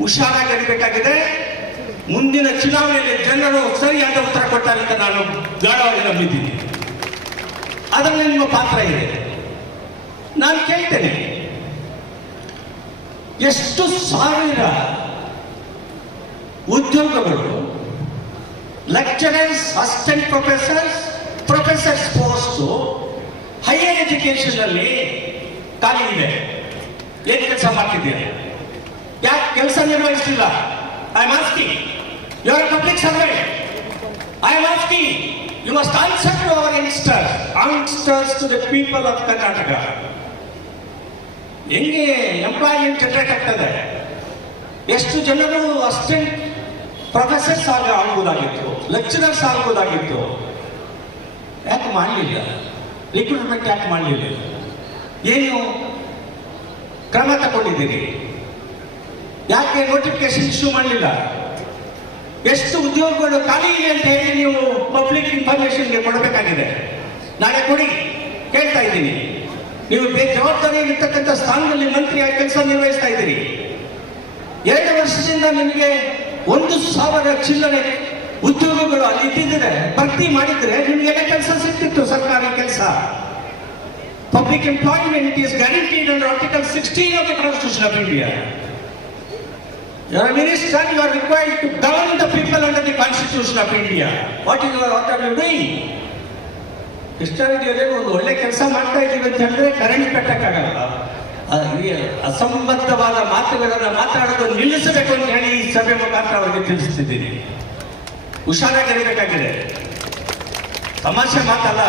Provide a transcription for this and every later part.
ಹುಷಾರಾಗಿರ್ಬೇಕಾಗಿದೆ ಮುಂದಿನ ಚುನಾವಣೆಯಲ್ಲಿ ಜನರು ಸರಿಯಾದ ಉತ್ತರ ಕೊಡ್ತಾರೆ ಅಂತ ನಾನು ಗಾಢವಾಗಿ ನಂಬಿದ್ದೀನಿ. ಅದರಲ್ಲಿ ನಿಮ್ಮ ಪಾತ್ರ ಇದೆ. ನಾನು ಕೇಳ್ತೇನೆ. ಎಷ್ಟು ಸಾವಿರ ಉದ್ಯೋಗಗಳು lecturers assistant professors professors post higher education ಅಲ್ಲಿ ಖಾಲಿ ಇದೆ. ಏನ್ ಕೆಲಸ ಮಾಡ್ತಿದ್ದೀರಾ? ಯಾಕೆ ಕೆಲಸ ನಿರ್ವಹಿಸಲಿಲ್ಲ? I am asking you are public servant I am asking you must answer to our youngsters youngsters to the people of Karnataka ಹೆಂಗೆ ಎಂಪ್ಲಾಯ್ಮೆಂಟ್ ಜನರೇಟ್ ಆಗ್ತದೆ? ಎಷ್ಟು ಜನರು ಅಸಿಸ್ಟೆಂಟ್ ಪ್ರೊಫೆಸರ್ಸ್ ಆಗ ಆಗ್ಬೋದಾಗಿತ್ತು? ಲೆಕ್ಚರರ್ಸ್ ಆಗ್ಬೋದಾಗಿತ್ತು? ಯಾಕೆ ಮಾಡಲಿಲ್ಲ? ರಿಕ್ರೂಟ್ಮೆಂಟ್ ಯಾಕೆ ಮಾಡಲಿಲ್ಲ? ಏನು ಕ್ರಮ ತಗೊಂಡಿದ್ದೀರಿ? ಯಾಕೆ ನೋಟಿಫಿಕೇಶನ್ ಇಶ್ಯೂ ಮಾಡಲಿಲ್ಲ? ಎಷ್ಟು ಉದ್ಯೋಗಗಳು ಖಾಲಿ ಇದೆ ಅಂತ ಹೇಳಿ ನೀವು ಪಬ್ಲಿಕ್ ಇನ್ಫಾರ್ಮೇಶನ್ಗೆ ಕೊಡಬೇಕಾಗಿದೆ. ನಾಳೆ ಕೊಡಿ, ಕೇಳ್ತಾ ಇದ್ದೀನಿ. ನೀವು ಜವಾಬ್ದಾರಿಯಾಗಿರ್ತಕ್ಕಂಥ ಸ್ಥಾನದಲ್ಲಿ ಮಂತ್ರಿಯಾಗಿ ಕೆಲಸ ನಿರ್ವಹಿಸ್ತಾ ಇದ್ದೀರಿ. ಎರಡು ವರ್ಷದಿಂದ ನಿಮಗೆ ಒಂದು ಸಾವಿರ ಚಿಲ್ಲರೆ ಉದ್ಯೋಗಗಳು ಅಲ್ಲಿ ಇದ್ದಿದ್ರೆ ಭರ್ತಿ ಮಾಡಿದ್ರೆ ನಿಮಗೆಲ್ಲ ಕೆಲಸ ಸಿಗ್ತಿತ್ತು, ಸರ್ಕಾರಿ ಕೆಲಸ. Public employment is guaranteed under article sixteen of the constitution of India You're a minister, you are required to govern the people under the constitution of India. What is what are you doing? Krishnareddy ಒಂದು ಒಳ್ಳೆ ಕೆಲಸ ಮಾಡ್ತಾ ಇದ್ದೀವಿ ಅಂತ ಹೇಳಿದ್ರೆ current ಕಟ್ಟಕ್ಕಾಗಲ್ಲ. ಅಸಂಬದ್ಧವಾದ ಮಾತುಗಳನ್ನು ಮಾತಾಡೋದು ನಿಲ್ಲಿಸಬೇಕು ಅಂತ ಹೇಳಿ ಈ ಸಭೆ ಮುಖಾಂತರ ಅವರಿಗೆ ತಿಳಿಸ್ತಿದ್ದೀನಿ. ಹುಷಾರಾಗಿರಬೇಕಾಗಿದೆ ತಮಾಷೆ ಮಾತಲ್ಲ.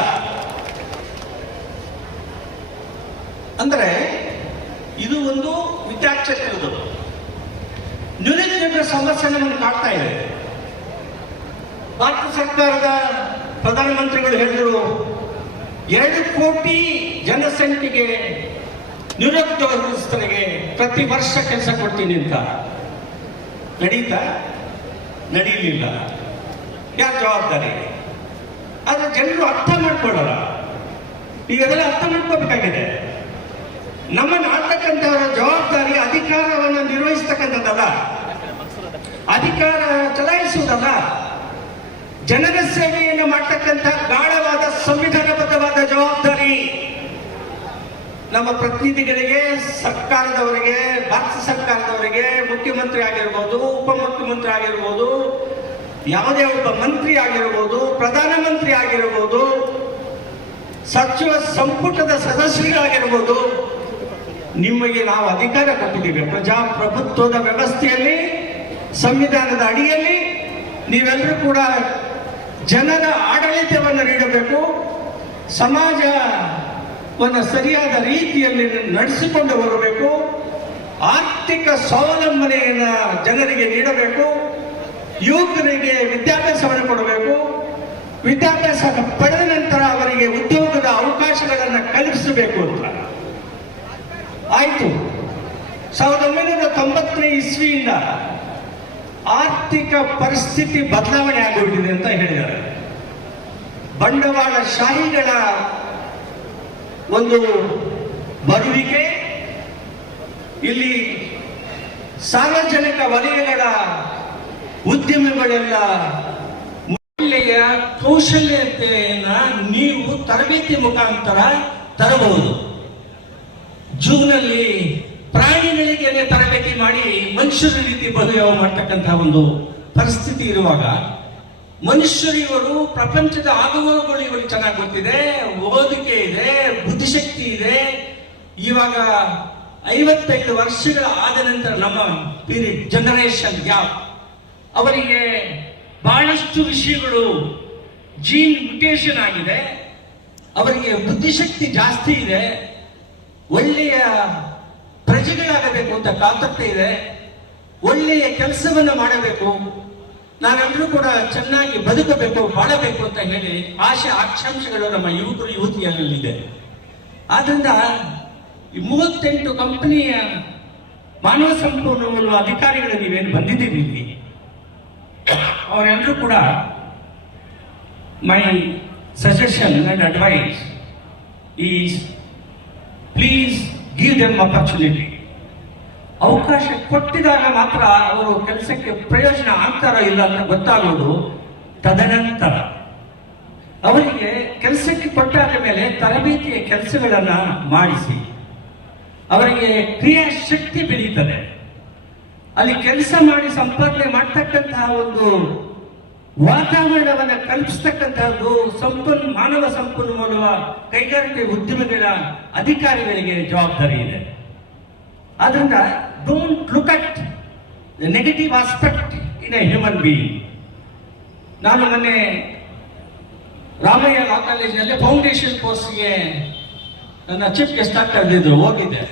ಅಂದ್ರೆ ಇದು ಒಂದು ವಿದ್ಯಾಕ್ಷೇತ್ರದ್ದು. ನಿರುದ್ಯೋಗ ಸಮಸ್ಯೆ ಕಾಡ್ತಾ ಇದೆ. ಭಾರತ ಸರ್ಕಾರದ ಪ್ರಧಾನಮಂತ್ರಿಗಳು ಹೇಳಿದ್ರು, ಎರಡು ಕೋಟಿ ಜನಸಂಖ್ಯೆಗೆ ನಿರುದ್ಯೋಗಸ್ಥರಿಗೆ ಪ್ರತಿ ವರ್ಷ ಕೆಲಸ ಕೊಡ್ತೀನಿ ಅಂತ. ನಡೀತಾ? ನಡೀಲಿಲ್ಲ. ಯಾರು ಜವಾಬ್ದಾರಿ? ಆದ್ರೆ ಜನರು ಅರ್ಥ ಮಾಡ್ಕೊಳ್ಳೋಲ್ಲ ಈಗ ಅದೆಲ್ಲ ಅರ್ಥ ಮಾಡ್ಕೋಬೇಕಾಗಿದೆ. ನಮ್ಮನ್ನು ಆಡ್ತಕ್ಕಂಥವರ ಜವಾಬ್ದಾರಿ ಅಧಿಕಾರವನ್ನು ನಿರ್ವಹಿಸ್ತಕ್ಕಂಥದ್ದಲ್ಲ. ಅಧಿಕಾರ ಚಲಾಯಿಸುವುದಲ್ಲ, ಜನರ ಸೇವೆಯನ್ನು ಮಾಡ್ತಕ್ಕಂಥ ಗಾಢವಾದ ಸಂವಿಧಾನಬದ್ಧವಾದ ಜವಾಬ್ದಾರಿ ನಮ್ಮ ಪ್ರತಿನಿಧಿಗಳಿಗೆ, ಸರ್ಕಾರದವರಿಗೆ, ಭಾರತ ಸರ್ಕಾರದವರಿಗೆ, ಮುಖ್ಯಮಂತ್ರಿ ಆಗಿರ್ಬೋದು, ಉಪಮುಖ್ಯಮಂತ್ರಿ ಆಗಿರ್ಬೋದು, ಯಾವುದೇ ಒಬ್ಬ ಮಂತ್ರಿ ಆಗಿರ್ಬೋದು, ಪ್ರಧಾನಮಂತ್ರಿ ಆಗಿರ್ಬೋದು, ಸಚಿವ ಸಂಪುಟದ ಸದಸ್ಯರಾಗಿರ್ಬೋದು, ನಿಮಗೆ ನಾವು ಅಧಿಕಾರ ಕೊಟ್ಟಿದ್ದೀವಿ. ಪ್ರಜಾಪ್ರಭುತ್ವದ ವ್ಯವಸ್ಥೆಯಲ್ಲಿ ಸಂವಿಧಾನದ ಅಡಿಯಲ್ಲಿ ನೀವೆಲ್ಲರೂ ಕೂಡ ಜನರ ಆಡಳಿತವನ್ನು ನೀಡಬೇಕು. ಸಮಾಜವನ್ನು ಸರಿಯಾದ ರೀತಿಯಲ್ಲಿ ನಡೆಸಿಕೊಂಡು ಬರಬೇಕು. ಆರ್ಥಿಕ ಸ್ವಾವಲಂಬನೆಯನ್ನು ಜನರಿಗೆ ನೀಡಬೇಕು. ಯುವಕರಿಗೆ ವಿದ್ಯಾಭ್ಯಾಸವನ್ನು ಕೊಡಬೇಕು. ವಿದ್ಯಾಭ್ಯಾಸ ಪಡೆದ ನಂತರ ಅವರಿಗೆ ಉದ್ಯೋಗದ ಅವಕಾಶಗಳನ್ನು ಕಲ್ಪಿಸಬೇಕು ಅಂತ. ಆಯಿತು. ಸಾವಿರದ ಒಂಬೈನೂರ ತೊಂಬತ್ತನೇ ಇಸ್ವಿಯಿಂದ ಆರ್ಥಿಕ ಪರಿಸ್ಥಿತಿ ಬದಲಾವಣೆ ಆಗಿಬಿಟ್ಟಿದೆ ಅಂತ ಹೇಳಿದ್ದಾರೆ. ಬಂಡವಾಳ ಶಾಹಿಗಳ ಒಂದು ಬರುವಿಕೆ, ಇಲ್ಲಿ ಸಾರ್ವಜನಿಕ ವಲಯಗಳ ಉದ್ಯಮಗಳೆಲ್ಲ ಮಹಿಳೆಯ ಕೌಶಲ್ಯತೆಯನ್ನ ನೀವು ತರಬೇತಿ ಮುಖಾಂತರ ತರಬಹುದು. ಜೂನಲ್ಲಿ ಪ್ರಾಣಿಗಳಿಗೆ ತರಬೇತಿ ಮಾಡಿ ಮನುಷ್ಯರ ರೀತಿ ಬದಲಾವ ಮಾಡ್ತಕ್ಕಂಥ ಒಂದು ಪರಿಸ್ಥಿತಿ ಇರುವಾಗ ಮನುಷ್ಯರು ಇವರು ಪ್ರಪಂಚದ ಆಗಮನಗಳು ಇವರಿಗೆ ಚೆನ್ನಾಗಿ ಗೊತ್ತಿದೆ ಓದಿಕೆ ಇದೆ, ಬುದ್ಧಿಶಕ್ತಿ ಇದೆ. ಇವಾಗ ಐವತ್ತೈದು ವರ್ಷಗಳ ಆದ ನಂತರ ನಮ್ಮ ಪೀರಿಯಡ್ ಜನರೇಷನ್ ಗ್ಯಾಪ್ ಅವರಿಗೆ ಬಹಳಷ್ಟು ವಿಷಯಗಳು ಜೀನ್ ಮ್ಯುಟೇಷನ್ ಆಗಿದೆ. ಅವರಿಗೆ ಬುದ್ಧಿಶಕ್ತಿ ಜಾಸ್ತಿ ಇದೆ. ಒಳ್ಳೆಯ ಪ್ರಜೆಗಳಾಗಬೇಕು ಅಂತ ಕಾತುರ್ತೆ ಇದೆ. ಒಳ್ಳೆಯ ಕೆಲಸವನ್ನು ಮಾಡಬೇಕು. ನಾವೆಲ್ಲರೂ ಕೂಡ ಚೆನ್ನಾಗಿ ಬದುಕಬೇಕು, ಬಾಳಬೇಕು ಅಂತ ಹೇಳಿ ಆಶೆ ಆಕಾಂಕ್ಷೆಗಳು ನಮ್ಮ ಯುವಕರು ಯುವತಿಯಲ್ಲಿದೆ ಆದ್ರಿಂದ ಮೂವತ್ತೆಂಟು ಕಂಪನಿಯ ಮಾನವ ಸಂಪನ್ಮೂಲ ಅಧಿಕಾರಿಗಳು ನೀವೇನು ಬಂದಿದ್ದೀರಿ ಇಲ್ಲಿ? ಅವರೆಲ್ಲರೂ ಕೂಡ my suggestion and advice is please give them opportunity ಅವಕಾಶ ಕೊಟ್ಟಿದಾಗ ಮಾತ್ರ ಅವರು ಕೆಲಸಕ್ಕೆ ಪ್ರಯೋಜನ ಆಗ್ತಾರ ಇಲ್ಲ ಅಂತ ಗೊತ್ತಾಗೋದು ತದನಂತರ. ಅವರಿಗೆ ಕೆಲಸಕ್ಕೆ ಕೊಟ್ಟಾದ ಮೇಲೆ ತರಬೇತಿಯ ಕೆಲಸಗಳನ್ನು ಮಾಡಿಸಿ. ಅವರಿಗೆ ಕ್ರಿಯಾಶಕ್ತಿ ಬೆಳೀತದೆ. ಅಲ್ಲಿ ಕೆಲಸ ಮಾಡಿ ಸಂಪಾದನೆ ಮಾಡ್ತಕ್ಕಂತಹ ಒಂದು ವಾತಾವರಣವನ್ನು ಕಲ್ಪಿಸ್ತಕ್ಕಂತಹದ್ದು ಸಂಪನ್, ಮಾನವ ಸಂಪನ್ಮೂಲವ ಕೈಗಾರಿಕೆ ಉದ್ಯಮಗಳ ಅಧಿಕಾರಿಗಳಿಗೆ ಜವಾಬ್ದಾರಿ ಇದೆ. ಆದ್ರಿಂದ don't look at negative aspect in a human being ನಾನು ಮೊನ್ನೆ ರಾಮಯ್ಯ ಲಾ ಕಾಲೇಜಿನಲ್ಲಿ ಫೌಂಡೇಶನ್ ಕೋರ್ಸ್ಗೆ ನನ್ನ ಚೀಫ್ ಗೆಸ್ಟ್ ಆಗಿ ಕರೆದಿದ್ರು ಹೋಗಿದ್ದೆ.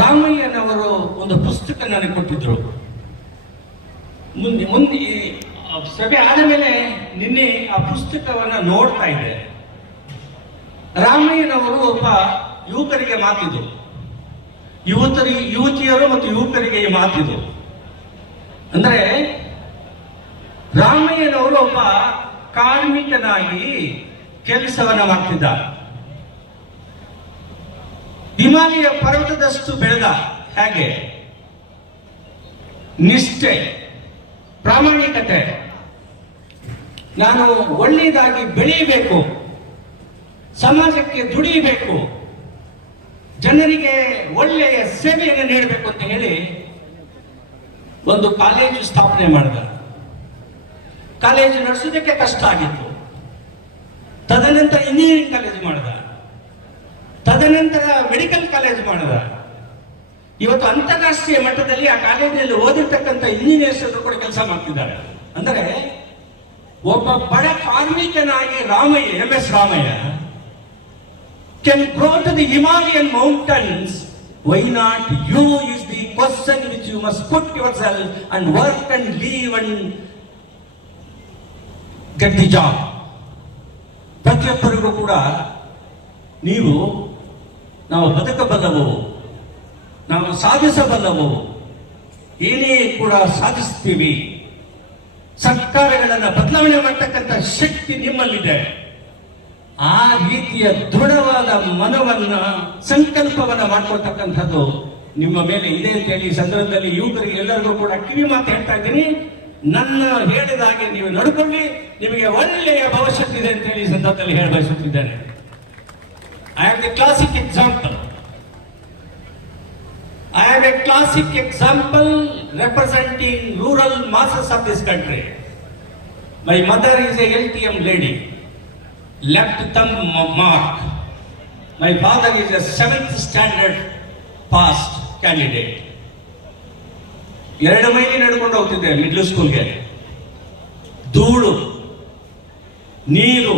ರಾಮಯ್ಯನವರು ಒಂದು ಪುಸ್ತಕ ನನಗೆ ಕೊಟ್ಟಿದ್ರು. ಮುಂದೆ ಮುಂದೆ ಸಭೆ ಆದ ಮೇಲೆ ನಿನ್ನೆ ಆ ಪುಸ್ತಕವನ್ನ ನೋಡ್ತಾ ಇದ್ದೆ. ರಾಮಯ್ಯನವರು ಒಬ್ಬ ಯುವಕರಿಗೆ ಮಾತಿದ್ರು ಯುವತರಿ, ಯುವತಿಯರು ಮತ್ತು ಯುವಕರಿಗೆ ಮಾತಿದ್ರು ಮಾತಿದು ಅಂದ್ರೆ ರಾಮಯ್ಯನವರು ಒಬ್ಬ ಕಾರ್ಮಿಕನಾಗಿ ಕೆಲಸವನ್ನ ಮಾಡ್ತಿದ್ದ ಹಿಮಾಲಯ ಪರ್ವತದಷ್ಟು ಬೆಳೆದ ಹೇಗೆ ನಿಷ್ಠೆ. ಪ್ರಾಮಾಣಿಕತೆ. ನಾನು ಒಳ್ಳೆಯದಾಗಿ ಬೆಳೆಯಬೇಕು, ಸಮಾಜಕ್ಕೆ ದುಡಿಯಬೇಕು ಜನರಿಗೆ ಒಳ್ಳೆಯ ಸೇವೆಯನ್ನು ನೀಡಬೇಕು ಅಂತ ಹೇಳಿ ಒಂದು ಕಾಲೇಜು ಸ್ಥಾಪನೆ ಮಾಡಿದ. ಕಾಲೇಜು ನಡೆಸೋದಕ್ಕೆ ಕಷ್ಟ ಆಗಿತ್ತು. ತದನಂತರ ಇಂಜಿನಿಯರಿಂಗ್ ಕಾಲೇಜ್ ಮಾಡಿದ. ತದನಂತರ ಮೆಡಿಕಲ್ ಕಾಲೇಜ್ ಮಾಡಿದ. ಇವತ್ತು ಅಂತಾರಾಷ್ಟ್ರೀಯ ಮಟ್ಟದಲ್ಲಿ ಆ ಕಾಲೇಜಿನಲ್ಲಿ ಓದಿರ್ತಕ್ಕಂಥ ಇಂಜಿನಿಯರ್ಸ್ ಕೂಡ ಕೆಲಸ ಮಾಡ್ತಿದ್ದಾರೆ. ಅಂದರೆ ಒಬ್ಬ ಬಡ ಕಾರ್ಮಿಕನಾಗಿ Ramaiah M S Ramaiah can grow to the Himalayan mountains why not you is the person which you must cut your self and work and leave and get the job ಪ್ರತಿಯೊಬ್ಬರಿಗೂ ಕೂಡ ನೀವು ನಾವು ಬದುಕಬಲ್ಲವೋ. ನಾವು ಸಾಧಿಸಬಲ್ಲವು. ಏನೇ ಕೂಡ ಸಾಧಿಸ್ತೀವಿ. ಸರ್ಕಾರಗಳನ್ನು ಬದಲಾವಣೆ ಮಾಡತಕ್ಕಂಥ ಶಕ್ತಿ ನಿಮ್ಮಲ್ಲಿದೆ. ಆ ರೀತಿಯ ದೃಢವಾದ ಮನವನ್ನ, ಸಂಕಲ್ಪವನ್ನ ಮಾಡ್ಕೊಳ್ತಕ್ಕಂಥದ್ದು ನಿಮ್ಮ ಮೇಲೆ ಇದೆ ಅಂತ ಹೇಳಿ ಈ ಸಂದರ್ಭದಲ್ಲಿ ಯುವಕರಿಗೆ ಎಲ್ಲರಿಗೂ ಕೂಡ ಕಿವಿ ಮಾತು ಹೇಳ್ತಾ ಇದ್ದೀನಿ. ನನ್ನ ಹೇಳಿದ ಹಾಗೆ ನೀವು ನಡ್ಕೊಳ್ಳಿ. ನಿಮಗೆ ಒಳ್ಳೆಯ ಭವಿಷ್ಯ ಇದೆ ಅಂತ ಹೇಳಿ ಈ ಸಂದರ್ಭದಲ್ಲಿ ಹೇಳ ಬಯಸುತ್ತಿದ್ದೇನೆ I have the classic example I am a classic example representing rural masses of this country. My mother is a LTM lady, left thumb mark. My father is a seventh standard past candidate. ಎರಡು ಮೈಲಿ ನಡ್ಕೊಂಡು ಹೋಗ್ತಿದ್ದೆ middle ಸ್ಕೂಲ್ಗೆ ಧೂಳು ನೀರು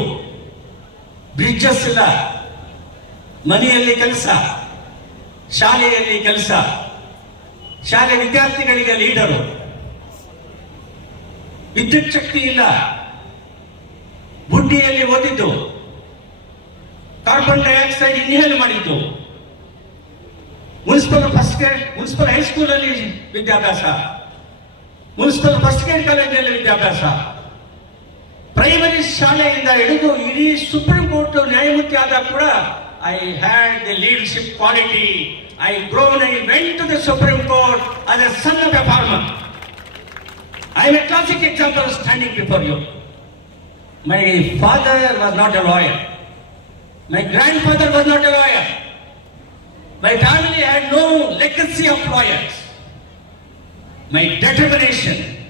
bridges ಇಲ್ಲ ಮನೆಯಲ್ಲಿ ಕೆಲಸ ಶಾಲೆಯಲ್ಲಿ ಕೆಲಸ. ಶಾಲೆ ವಿದ್ಯಾರ್ಥಿಗಳಿಗೆ ಲೀಡರು ವಿದ್ಯುತ್ ಶಕ್ತಿ ಇಲ್ಲ. ಬುಡ್ಡಿಯಲ್ಲಿ ಓದಿದ್ದು. ಕಾರ್ಬನ್ ಡೈಆಕ್ಸೈಡ್ ಇನ್ಹೇಲ್ ಮಾಡಿದ್ದು. Municipal first grade municipal high school ಅಲ್ಲಿ ವಿದ್ಯಾಭ್ಯಾಸ. ಮುನ್ಸಿಪಲ್ ಫಸ್ಟ್ ಗ್ರೇಡ್ ಕಾಲೇಜಿನಲ್ಲಿ ವಿದ್ಯಾಭ್ಯಾಸ. ಪ್ರೈಮರಿ ಶಾಲೆಯಿಂದ ಹಿಡಿದು ಇಡೀ ಸುಪ್ರೀಂ ಕೋರ್ಟ್ ನ್ಯಾಯಮೂರ್ತಿ ಆದಾಗ ಕೂಡ I had the leadership quality. I grown, and went to the Supreme Court as a son of a farmer. I am a classic example standing before you. My father was not a lawyer. My grandfather was not a lawyer. My family had no legacy of lawyers. My determination,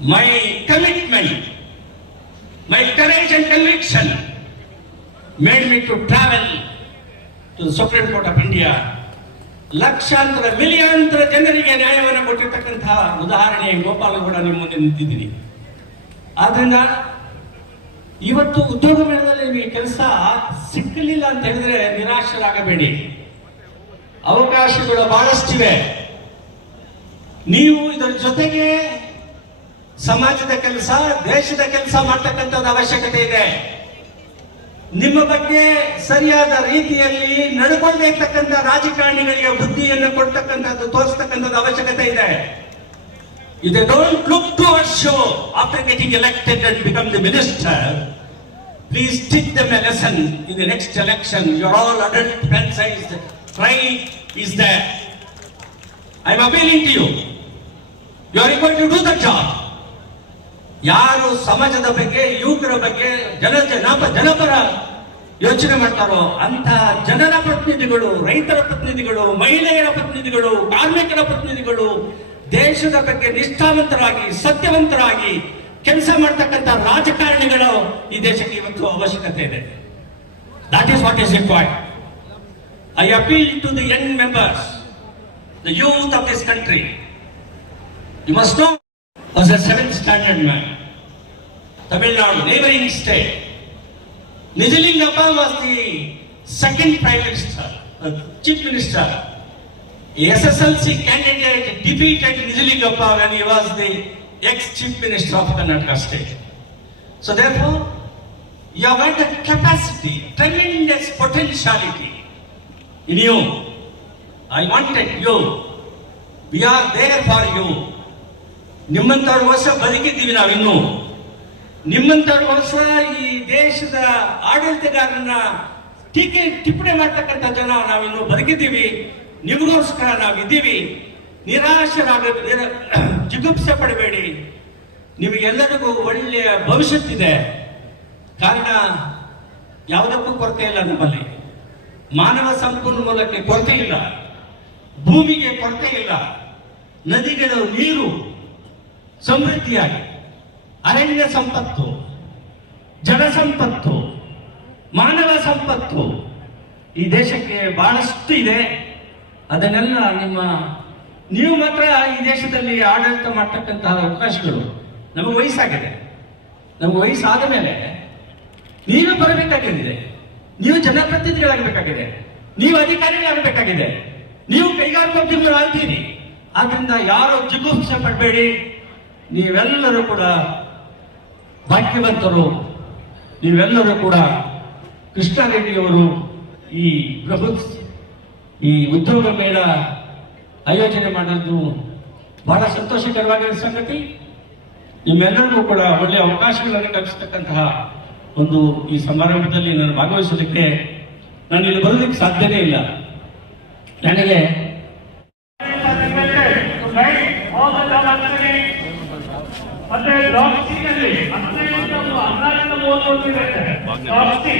my commitment, my courage and conviction made me to travel to the Supreme Court of India. ಲಕ್ಷಾಂತರ, ಮಿಲಿಯಾಂತರ ಜನರಿಗೆ ನ್ಯಾಯವನ್ನು ಕೊಟ್ಟಿರ್ತಕ್ಕಂತಹ ಉದಾಹರಣೆ ಗೋಪಾಲಗೌಡ ನಿಮ್ಮ ಮುಂದೆ ನಿಂತಿದ್ದೀನಿ. ಆದ್ರಿಂದ ಇವತ್ತು ಉದ್ಯೋಗ ಮೇಳದಲ್ಲಿ ನಿಮಗೆ ಕೆಲಸ ಸಿಕ್ಕಲಿಲ್ಲ ಅಂತ ಹೇಳಿದ್ರೆ ನಿರಾಶರಾಗಬೇಡಿ. ಅವಕಾಶಗಳು ಬಹಳಷ್ಟಿವೆ. ನೀವು ಇದರ ಜೊತೆಗೆ ಸಮಾಜದ ಕೆಲಸ, ದೇಶದ ಕೆಲಸ ಮಾಡ್ತಕ್ಕಂಥದ್ದು ಅವಶ್ಯಕತೆ ಇದೆ. ನಿಮ್ಮ ಬಗ್ಗೆ ಸರಿಯಾದ ರೀತಿಯಲ್ಲಿ ನಡ್ಕೊಳ್ಳದೇ ಇರ್ತಕ್ಕಂಥ ರಾಜಕಾರಣಿಗಳಿಗೆ ಬುದ್ಧಿಯನ್ನು ಕೊಡ್ತಕ್ಕಂಥದ್ದು ತೋರಿಸ್ತಕ್ಕಂಥದ್ದು ಅವಶ್ಯಕತೆ ಇದೆ If they don't look show after after getting elected and become the minister, please teach them a lesson in the next election. All adult adult, pen-sized. Is is there. I'm appealing to you You are going to do the job. ಯಾರು ಸಮಾಜದ ಬಗ್ಗೆ ಯುವಕರ ಬಗ್ಗೆ ಜನ ಜನಪ ಜನಪರ ಯೋಚನೆ ಮಾಡ್ತಾರೋ ಅಂತ ಜನರ ಪ್ರತಿನಿಧಿಗಳು ರೈತರ ಪ್ರತಿನಿಧಿಗಳು ಮಹಿಳೆಯರ ಪ್ರತಿನಿಧಿಗಳು ಕಾರ್ಮಿಕರ ಪ್ರತಿನಿಧಿಗಳು ದೇಶದ ಬಗ್ಗೆ ನಿಷ್ಠಾವಂತರಾಗಿ ಸತ್ಯವಂತರಾಗಿ ಕೆಲಸ ಮಾಡ್ತಕ್ಕಂಥ ರಾಜಕಾರಣಿಗಳು ಈ ದೇಶಕ್ಕೆ ಇವತ್ತು ಅವಶ್ಯಕತೆ ಇದೆ. That is what is required I appeal to the young members the youth of this country you must know, was a seventh standard man. Tamil Nadu, neighboring state. Nijilingappa was the second prime minister, uh, chief minister. SSLC candidate defeated Nijilingappa when he was the ex-chief minister of Karnataka state. So therefore, you have got the capacity, tremendous potentiality in you. I wanted you. We are there for you. ನಿಮ್ಮಂಥವ್ರಿಗೋಸ್ಕರ ಬದುಕಿದ್ದೀವಿ ನಾವಿನ್ನು. ನಿಮ್ಮಂಥವ್ರಿಗೋಸ್ಕರ ಈ ದೇಶದ ಆಡಳಿತಗಾರರನ್ನ ಟೀಕೆ, ಟಿಪ್ಪಣಿ ಮಾಡ್ತಕ್ಕಂಥ ಜನ ನಾವಿನ್ನು ಬದುಕಿದ್ದೀವಿ. ನಿಮಗೋಸ್ಕರ ನಾವಿದ್ದೀವಿ. ನಿರಾಶರಾಗ ನಿರ- ಜಿಗುಪ್ಸೆ ಪಡಬೇಡಿ. ನಿಮಗೆಲ್ಲರಿಗೂ ಒಳ್ಳೆಯ ಭವಿಷ್ಯತ್ತಿದೆ ಕಾರಣ, ಯಾವುದಕ್ಕೂ ಕೊರತೆ ಇಲ್ಲ ನಮ್ಮಲ್ಲಿ. ಮಾನವ ಸಂಪನ್ಮೂಲಕ್ಕೆ ಕೊರತೆ ಇಲ್ಲ. ಭೂಮಿಗೆ ಕೊರತೆ ಇಲ್ಲ. ನದಿಗಳು, ನೀರು ಸಮೃದ್ಧಿಯಾಗಿ. ಅರಣ್ಯ ಸಂಪತ್ತು, ಜಲ ಸಂಪತ್ತು, ಮಾನವ ಸಂಪತ್ತು ಈ ದೇಶಕ್ಕೆ ಬಹಳಷ್ಟು ಇದೆ. ಅದನ್ನೆಲ್ಲ ನಿಮ್ಮ, ನೀವು ಮಾತ್ರ ಈ ದೇಶದಲ್ಲಿ ಆಡಳಿತ ಮಾಡ್ತಕ್ಕಂತಹ ಅವಕಾಶಗಳು ನಮಗೆ ವಯಸ್ಸಾಗಿದೆ. ನಮಗೆ ವಯಸ್ಸಾದ ಮೇಲೆ ನೀವು ಬರಬೇಕಾಗಿದೆ. ನೀವು ಜನಪ್ರತಿನಿಧಿಗಳಾಗಬೇಕಾಗಿದೆ. ನೀವು ಅಧಿಕಾರಿಗಳಾಗಬೇಕಾಗಿದೆ. ನೀವು ಕೈಗಾರಿಕೋದ್ಯಮಿಗಳು ಆಗ್ತೀರಿ ಆದ್ರಿಂದ ಯಾರು ಜಿಗುಪ್ಸೆ ಪಡಬೇಡಿ. ನೀವೆಲ್ಲರೂ ಕೂಡ ಭಾಗ್ಯವಂತರು. ನೀವೆಲ್ಲರೂ ಕೂಡ ಕೃಷ್ಣಾರೆಡ್ಡಿಯವರು ಈ ಬೃಹತ್ ಈ ಉದ್ಯೋಗ ಮೇಳ ಆಯೋಜನೆ ಮಾಡೋದು ಬಹಳ ಸಂತೋಷಕರವಾಗಿರೋ ಸಂಗತಿ. ನಿಮ್ಮೆಲ್ಲರಿಗೂ ಕೂಡ ಒಳ್ಳೆಯ ಅವಕಾಶಗಳನ್ನು ಕಲ್ಪಿಸ್ತಕ್ಕಂತಹ ಒಂದು ಈ ಸಮಾರಂಭದಲ್ಲಿ ನಾನು ಭಾಗವಹಿಸೋದಕ್ಕೆ ನಾನು ಇಲ್ಲಿ ಬರೋದಕ್ಕೆ ಸಾಧ್ಯನೇ ಇಲ್ಲ. ನನಗೆ ಮತ್ತೆ ಲಾಕ್ಸಿನಲ್ಲಿ ಹದಿನೈದು ಹದಿನಾರರಿಂದ ಮೂವತ್ತೊಂದು ಇರುತ್ತೆ ಲಾಕ್ಸಿ